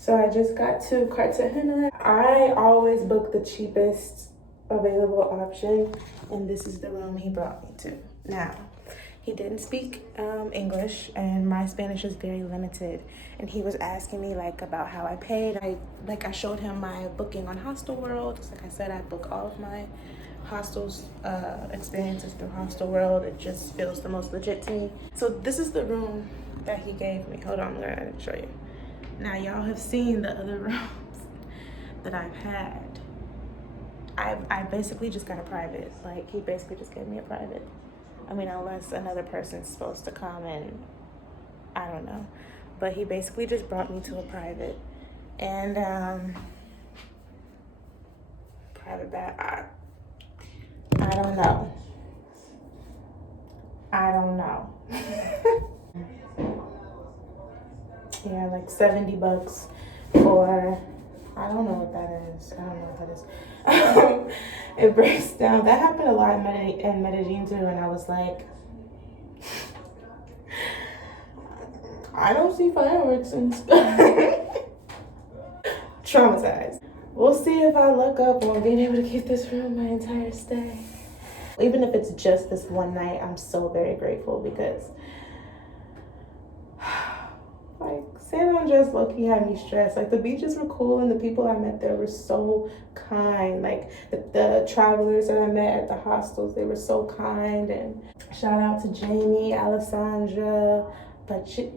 So I just got to Cartagena. I always book the cheapest available option, and this is the room he brought me to. Now, he didn't speak English, and my Spanish is very limited. And he was asking me like about how I paid. I showed him my booking on Hostel World. Like I said, I book all of my hostels experiences through Hostel World. It just feels the most legit to me. So this is the room that he gave me. Hold on, I'm gonna show you. Now y'all have seen the other rooms that I've had. I basically just got a private. Like he basically just gave me a private. I mean, unless another person's supposed to come and I don't know. But he basically just brought me to a private. And private bath, I don't know. Yeah, like $70 for, I don't know what that is. It breaks down. That happened a lot in Medellin too, and I was like, I don't see fireworks and stuff. Traumatized. We'll see if I luck up on being able to keep this room my entire stay. Even if it's just this one night, I'm so very grateful because like San Andres low-key had me stressed. Like the beaches were cool and the people I met there were so kind. Like the travelers that I met at the hostels, they were so kind. And shout out to Jamie, Alessandra, Patricia.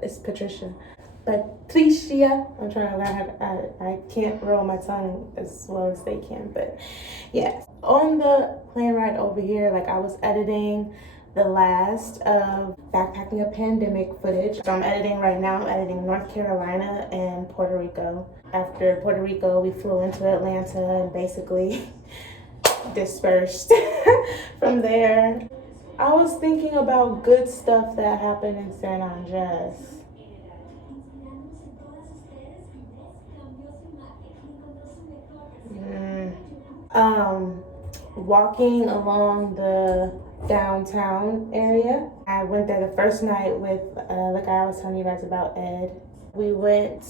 It's Patricia. Patricia. I'm trying to learn how I can't roll my tongue as well as they can, but yeah. On the plane ride over here, like I was editing the last of Backpacking a Pandemic footage. So I'm editing right now. I'm editing North Carolina and Puerto Rico. After Puerto Rico, we flew into Atlanta and basically dispersed from there. I was thinking about good stuff that happened in San Andres. Walking along the downtown area. I went there the first night with the guy I was telling you guys about, Ed. We went,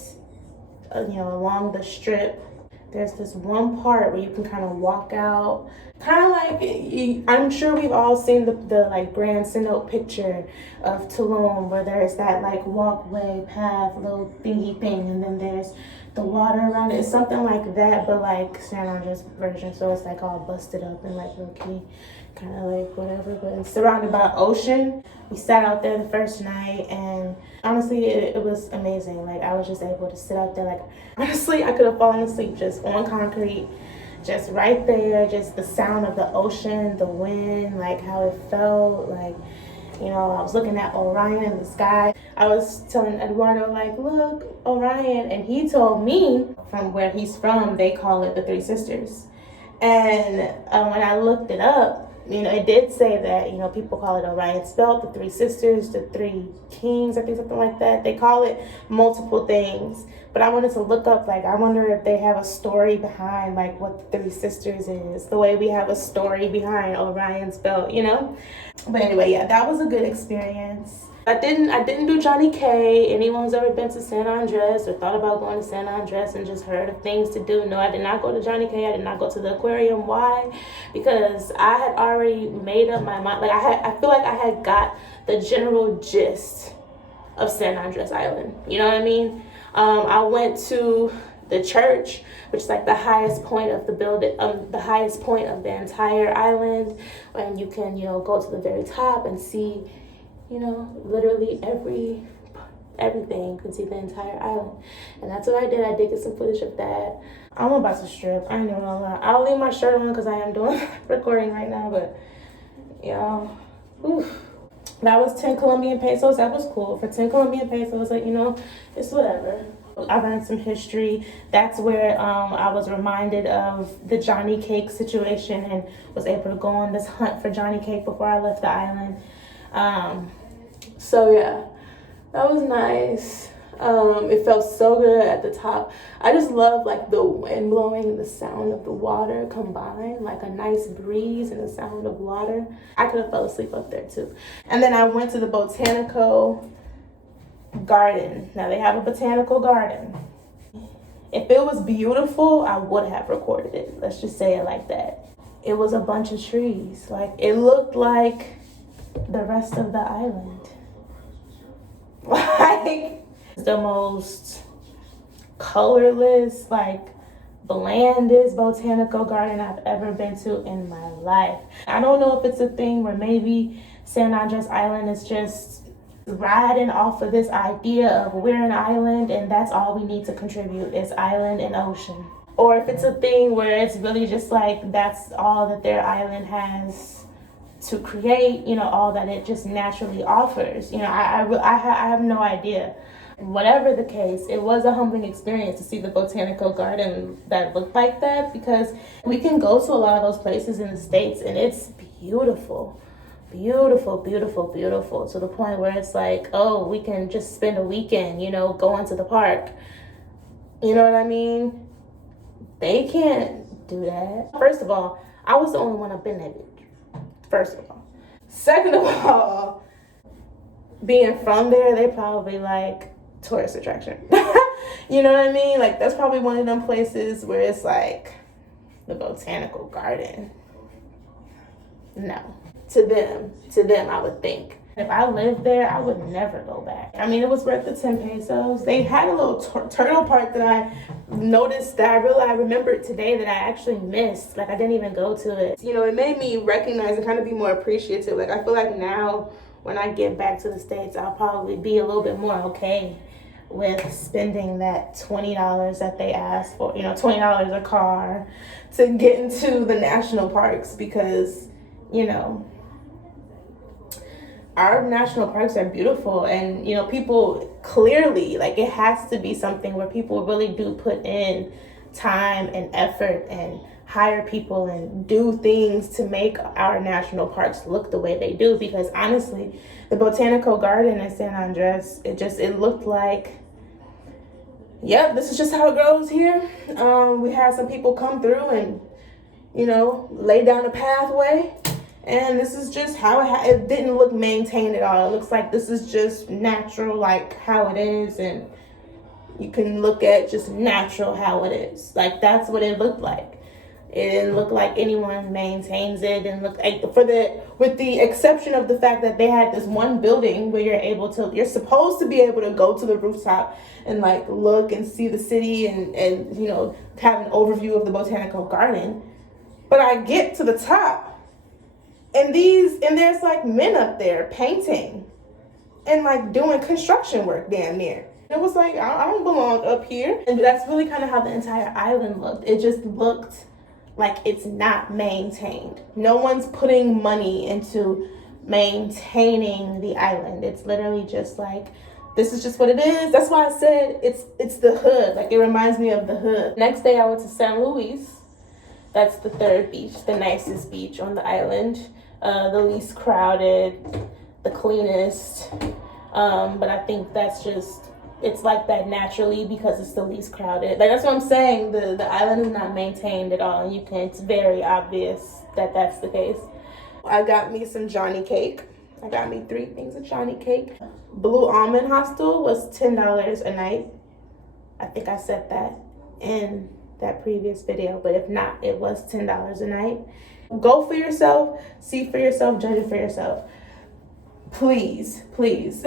along the strip. There's this one part where you can kind of walk out, kind of like, I'm sure we've all seen the like Grand Cenote picture of Tulum, where there's that like walkway path, little thingy thing, and then there's the water around it. It's something like that, but like San Andres version, so it's like all busted up and like low-key, kind of like whatever, but it's surrounded by ocean. We sat out there the first night, and honestly, it was amazing. Like I was just able to sit out there. Like honestly, I could have fallen asleep just on concrete, just right there, just the sound of the ocean, the wind, like how it felt. Like, I was looking at Orion in the sky. I was telling Eduardo, like, look, Orion, and he told me from where he's from, they call it the Three Sisters. And when I looked it up, it did say that, people call it Orion's Belt, the Three Sisters, the Three Kings, I think something like that. They call it multiple things. But I wanted to look up, like, I wonder if they have a story behind, like, what the Three Sisters is, the way we have a story behind Orion's Belt, But anyway, yeah, that was a good experience. I didn't do Johnny K. Anyone who's ever been to San Andres or thought about going to San Andres and just heard of things to do, no, I did not go to Johnny K. I did not go to the aquarium. Why? Because I had already made up my mind. Like I feel like I had got the general gist of San Andres Island. You know what I mean? I went to the church, which is like the highest point of the building, the highest point of the entire island, and you can, go to the very top and see, literally everything. You can see the entire island, and that's what I did. I did get some footage of that. I'm about to strip. I ain't even gonna lie. I'll leave my shirt on because I am doing recording right now, but that was 10 Colombian pesos. That was cool. For 10 Colombian pesos, like, it's whatever. I learned some history. That's where I was reminded of the Johnny Cake situation and was able to go on this hunt for Johnny Cake before I left the island. So yeah, that was nice. It felt so good at the top. I just love like the wind blowing and the sound of the water combined, like a nice breeze and the sound of water. I could have fell asleep up there too. And then I went to the Botanico garden. Now they have a botanical garden. If it was beautiful, I would have recorded it. Let's just say it like that. It was a bunch of trees. Like, it looked like the rest of the island. Like, the most colorless, like, blandest botanical garden I've ever been to in my life. I don't know if it's a thing where maybe San Andres Island is just riding off of this idea of we're an island and that's all we need to contribute is island and ocean. Or if it's a thing where it's really just like that's all that their island has to create, you know, all that it just naturally offers. You know, I have no idea. Whatever the case, it was a humbling experience to see the botanical garden that looked like that, because we can go to a lot of those places in the States and it's beautiful. Beautiful, beautiful, beautiful, to the point where it's like, oh, we can just spend a weekend, you know, going to the park. You know what I mean? They can't do that. First of all, I was the only one up in that bitch. First of all. Second of all, being from there, they probably like tourist attraction. You know what I mean? Like, that's probably one of them places where it's like the botanical garden. No. To them, I would think. If I lived there, I would never go back. I mean, it was worth the 10 pesos. They had a little turtle park that I noticed that I remembered today that I actually missed. Like, I didn't even go to it. You know, it made me recognize and kind of be more appreciative. Like, I feel like now when I get back to the States, I'll probably be a little bit more okay with spending that $20 that they asked for, you know, $20 a car to get into the national parks, because, you know, our national parks are beautiful, and, you know, people clearly, like, it has to be something where people really do put in time and effort and hire people and do things to make our national parks look the way they do. Because honestly, the botanical garden in San Andres, it looked like, yep, this is just how it grows here. We had some people come through and, you know, lay down a pathway. And this is just how it didn't look maintained at all. It looks like this is just natural, like how it is. And you can look at just natural how it is. Like, that's what it looked like. It didn't look like anyone maintains it. It didn't look like, with the exception of the fact that they had this one building where you're supposed to be able to go to the rooftop and like look and see the city and you know, have an overview of the botanical garden. But I get to the top, and there's like men up there painting and like doing construction work damn near. It was like, I don't belong up here. And that's really kind of how the entire island looked. It just looked like it's not maintained. No one's putting money into maintaining the island. It's literally just like, this is just what it is. That's why I said it's the hood. Like, it reminds me of the hood. Next day I went to San Luis. That's the third beach, the nicest beach on the island. The least crowded, the cleanest. But I think that's just, it's like that naturally because it's the least crowded. Like, that's what I'm saying. The island is not maintained at all. And it's very obvious that that's the case. I got me some Johnny cake. I got me 3 things of Johnny cake. Blue Almond Hostel was $10 a night. I think I said that in that previous video, but if not, it was $10 a night. Go for yourself, see for yourself, judge it for yourself. Please, please.